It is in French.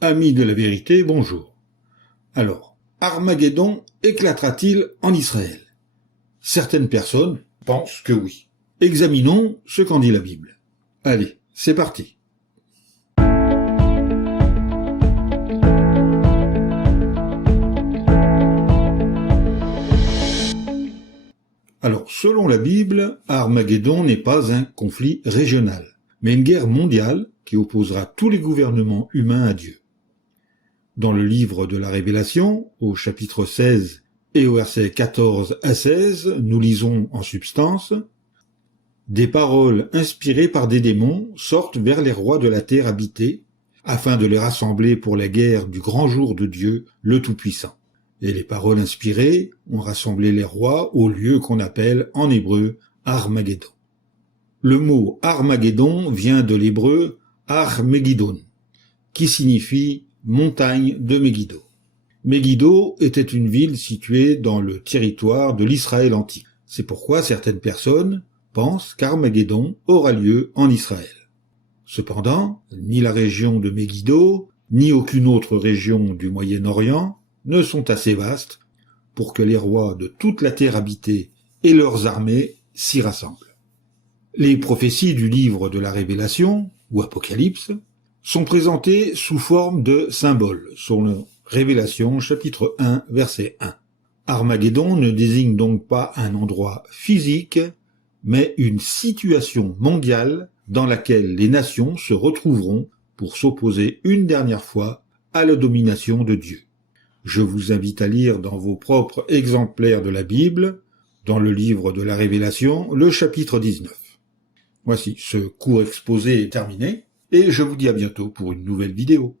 Amis de la vérité, bonjour. Alors, Armageddon éclatera-t-il en Israël? Certaines personnes pensent que oui. Examinons ce qu'en dit la Bible. Allez, c'est parti. Alors, selon la Bible, Armageddon n'est pas un conflit régional, mais une guerre mondiale qui opposera tous les gouvernements humains à Dieu. Dans le livre de la Révélation, au chapitre 16 et au verset 14 à 16, nous lisons en substance « Des paroles inspirées par des démons sortent vers les rois de la terre habitée, afin de les rassembler pour la guerre du grand jour de Dieu, le Tout-Puissant. Et les paroles inspirées ont rassemblé les rois au lieu qu'on appelle en hébreu Armageddon. Le mot Armageddon vient de l'hébreu Ar-Megiddon, qui signifie montagne de Megiddo. Megiddo était une ville située dans le territoire de l'Israël antique. C'est pourquoi certaines personnes pensent qu'Armageddon aura lieu en Israël. Cependant, ni la région de Megiddo, ni aucune autre région du Moyen-Orient ne sont assez vastes pour que les rois de toute la terre habitée et leurs armées s'y rassemblent. Les prophéties du livre de la Révélation, ou Apocalypse, sont présentées sous forme de symboles, selon Révélation chapitre 1, verset 1. Armageddon ne désigne donc pas un endroit physique, mais une situation mondiale dans laquelle les nations se retrouveront pour s'opposer une dernière fois à la domination de Dieu. Je vous invite à lire dans vos propres exemplaires de la Bible, dans le livre de la Révélation, le chapitre 19. Voici, ce court exposé est terminé, et je vous dis à bientôt pour une nouvelle vidéo.